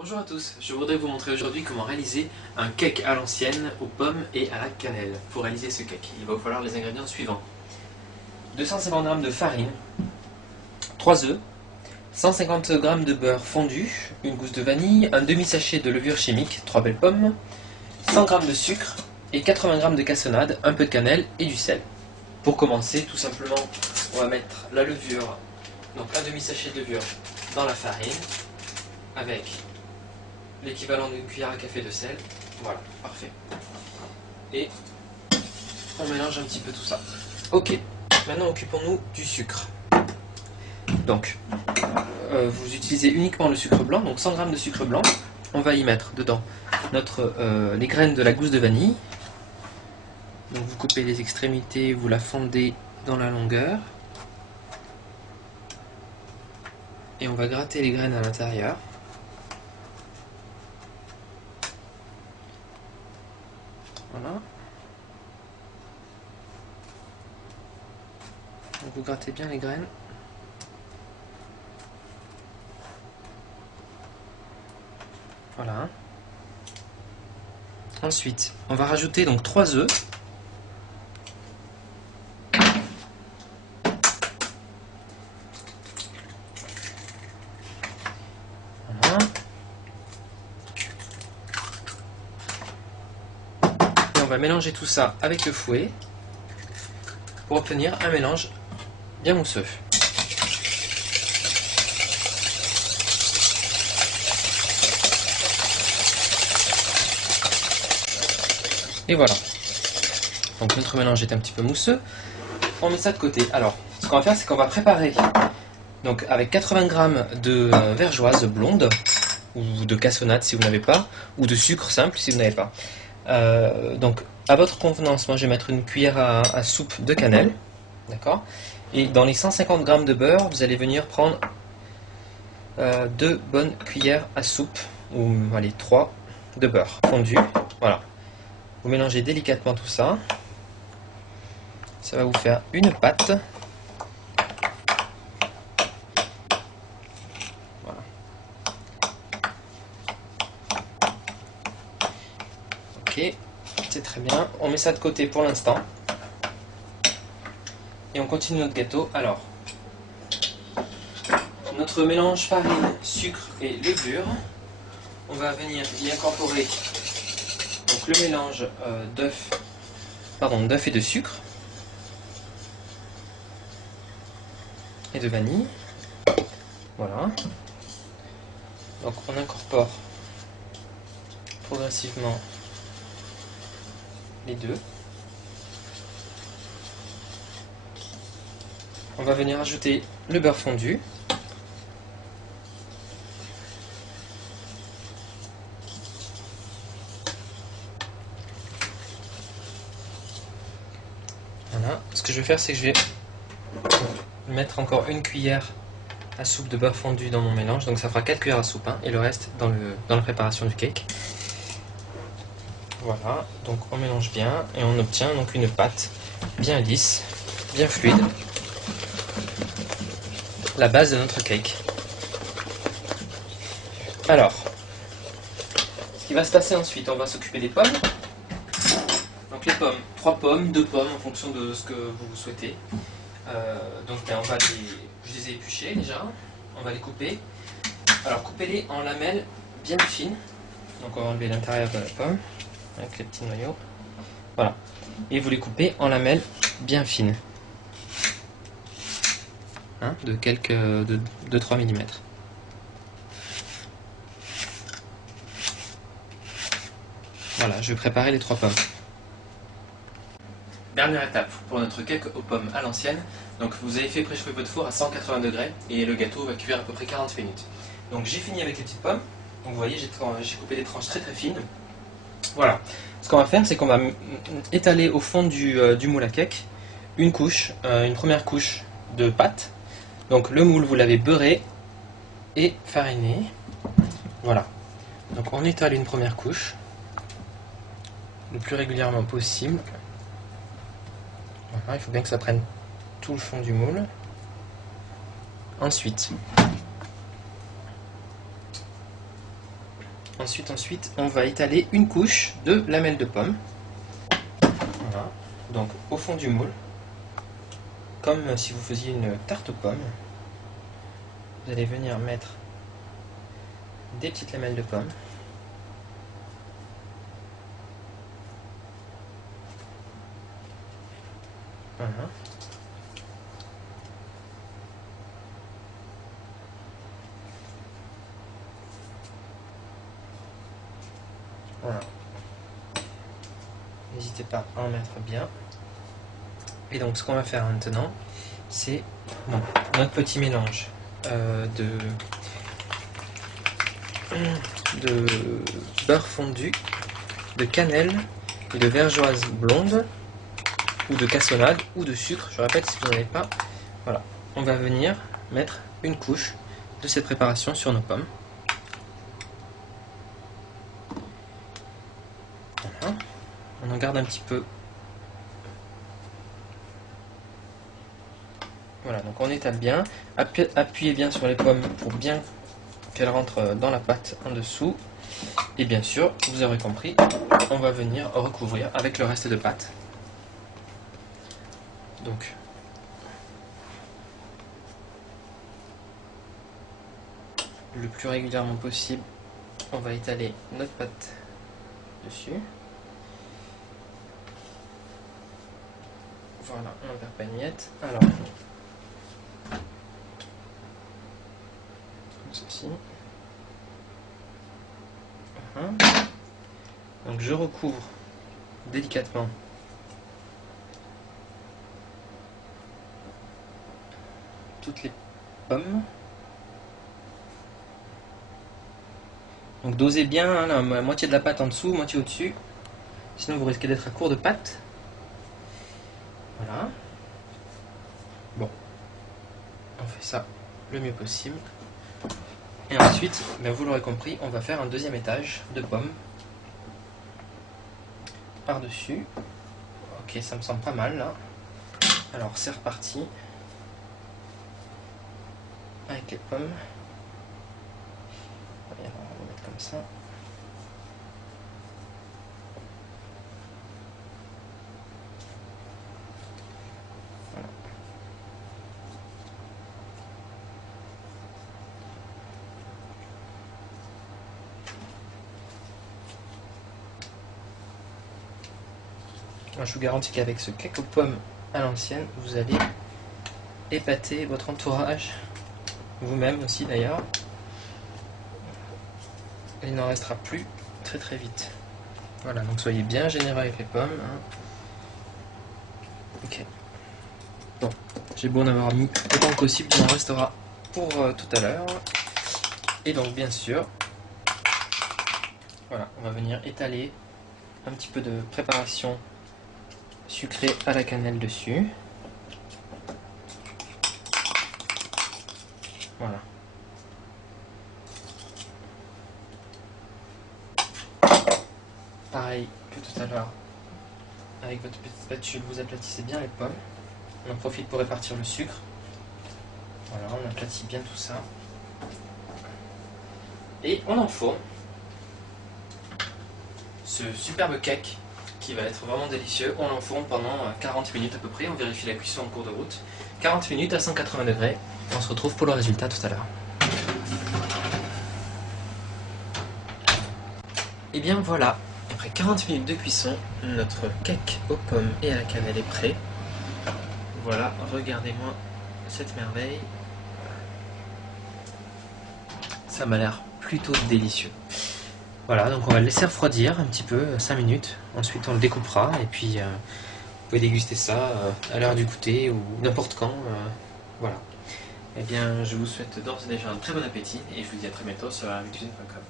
Bonjour à tous, je voudrais vous montrer aujourd'hui comment réaliser un cake à l'ancienne aux pommes et à la cannelle. Pour réaliser ce cake, il va vous falloir les ingrédients suivants. 250 g de farine, 3 œufs, 150 g de beurre fondu, une gousse de vanille, un demi-sachet de levure chimique, 3 belles pommes, 100 g de sucre et 80 g de cassonade, un peu de cannelle et du sel. Pour commencer, tout simplement, on va mettre la levure, donc un demi-sachet de levure dans la farine avec l'équivalent d'une cuillère à café de sel. Voilà, parfait. Et on mélange un petit peu tout ça. Ok, maintenant occupons-nous du sucre. Donc, vous utilisez uniquement le sucre blanc, donc 100 g de sucre blanc. On va y mettre dedans les graines de la gousse de vanille. Donc vous coupez les extrémités, vous la fondez dans la longueur. Et on va gratter les graines à l'intérieur. Voilà. Donc vous grattez bien les graines. Voilà. Ensuite, on va rajouter donc 3 œufs. Voilà. Et on va mélanger tout ça avec le fouet pour obtenir un mélange bien mousseux. Et voilà. Donc notre mélange est un petit peu mousseux. On met ça de côté. Alors, ce qu'on va faire, c'est qu'on va préparer donc avec 80 g de vergeoise blonde ou de cassonade si vous n'avez pas, ou de sucre simple si vous n'avez pas. Donc à votre convenance, moi je vais mettre une cuillère à soupe de cannelle, d'accord. Et dans les 150 g de beurre, vous allez venir prendre 2 bonnes cuillères à soupe, ou allez 3 de beurre fondu. Voilà. Vous mélangez délicatement tout ça. Ça va vous faire une pâte. Voilà. Ok, c'est très bien. On met ça de côté pour l'instant. Et on continue notre gâteau. Alors, notre mélange farine, sucre et levure, on va venir y incorporer donc le mélange d'œuf et de sucre et de vanille. Voilà. Donc on incorpore progressivement les deux. On va venir ajouter le beurre fondu. Voilà. Ce que je vais faire, c'est que je vais mettre encore une cuillère à soupe de beurre fondu dans mon mélange. Donc ça fera 4 cuillères à soupe, hein, et le reste dans la préparation du cake. Voilà, donc on mélange bien et on obtient donc une pâte bien lisse, bien fluide. La base de notre cake. Alors, ce qui va se passer ensuite, on va s'occuper des pommes. Donc les pommes, 3 pommes, 2 pommes en fonction de ce que vous souhaitez. Donc je les ai épluchées déjà, on va les couper. Alors coupez-les en lamelles bien fines. Donc on va enlever l'intérieur de la pomme avec les petits noyaux. Voilà. Et vous les coupez en lamelles bien fines. Hein, de 2-3 mm. Voilà, je vais préparer les 3 pommes. Dernière étape pour notre cake aux pommes à l'ancienne. Donc vous avez fait préchauffer votre four à 180 degrés et le gâteau va cuire à peu près 40 minutes. Donc j'ai fini avec les petites pommes. Donc vous voyez, j'ai coupé des tranches très très fines. Voilà. Ce qu'on va faire, c'est qu'on va étaler au fond du moule à cake une première couche de pâte. Donc le moule, vous l'avez beurré et fariné. Voilà. Donc on étale une première couche le plus régulièrement possible. Voilà, il faut bien que ça prenne tout le fond du moule. Ensuite, Ensuite, on va étaler une couche de lamelles de pomme. Voilà. Donc au fond du moule, comme si vous faisiez une tarte aux pommes, vous allez venir mettre des petites lamelles de pomme. Voilà. Voilà. N'hésitez pas à en mettre bien. Et donc ce qu'on va faire maintenant, c'est notre petit mélange de beurre fondu, de cannelle et de vergeoise blonde, ou de cassonade, ou de sucre, je répète si vous n'en avez pas. Voilà, on va venir mettre une couche de cette préparation sur nos pommes. Voilà. On en garde un petit peu. Voilà, donc on étale bien, appuyez bien sur les pommes pour bien qu'elles rentrent dans la pâte en dessous. Et bien sûr, vous aurez compris, on va venir recouvrir avec le reste de pâte. Donc, le plus régulièrement possible, on va étaler notre pâte dessus. Voilà, on perd pas une miette. Alors, comme ceci. Voilà. Donc je recouvre délicatement toutes les pommes. Donc dosez bien hein, la moitié de la pâte en dessous, moitié au-dessus. Sinon vous risquez d'être à court de pâte. Voilà. Bon. On fait ça le mieux possible. Et ensuite, ben vous l'aurez compris, on va faire un deuxième étage de pommes. Par-dessus. Ok, ça me semble pas mal là. Alors c'est reparti. Avec les pommes. Et alors, on va mettre comme ça. Voilà. Moi, je vous garantis qu'avec ce cake aux pommes à l'ancienne, vous allez épater votre entourage, vous-même aussi d'ailleurs. Il n'en restera plus très très vite. Voilà, donc soyez bien généreux avec les pommes. Hein. Ok. Bon, j'ai beau en avoir mis autant que possible, il en restera pour tout à l'heure. Et donc bien sûr, voilà, on va venir étaler un petit peu de préparation sucrée à la cannelle dessus. Voilà. Pareil que tout à l'heure, avec votre petite spatule, vous aplatissez bien les pommes. On en profite pour répartir le sucre. Voilà, on aplatit bien tout ça. Et on enfourne ce superbe cake qui va être vraiment délicieux. On l'enfourne pendant 40 minutes à peu près. On vérifie la cuisson en cours de route. 40 minutes à 180 degrés. On se retrouve pour le résultat tout à l'heure. Et bien voilà, après 40 minutes de cuisson, notre cake aux pommes et à la cannelle est prêt. Voilà, regardez-moi cette merveille. Ça m'a l'air plutôt délicieux. Voilà, donc on va le laisser refroidir un petit peu, 5 minutes. Ensuite on le découpera et puis vous pouvez déguster ça à l'heure du goûter ou n'importe quand. Voilà. Eh bien, je vous souhaite d'ores et déjà un très bon appétit et je vous dis à très bientôt sur arabiccuisine.com.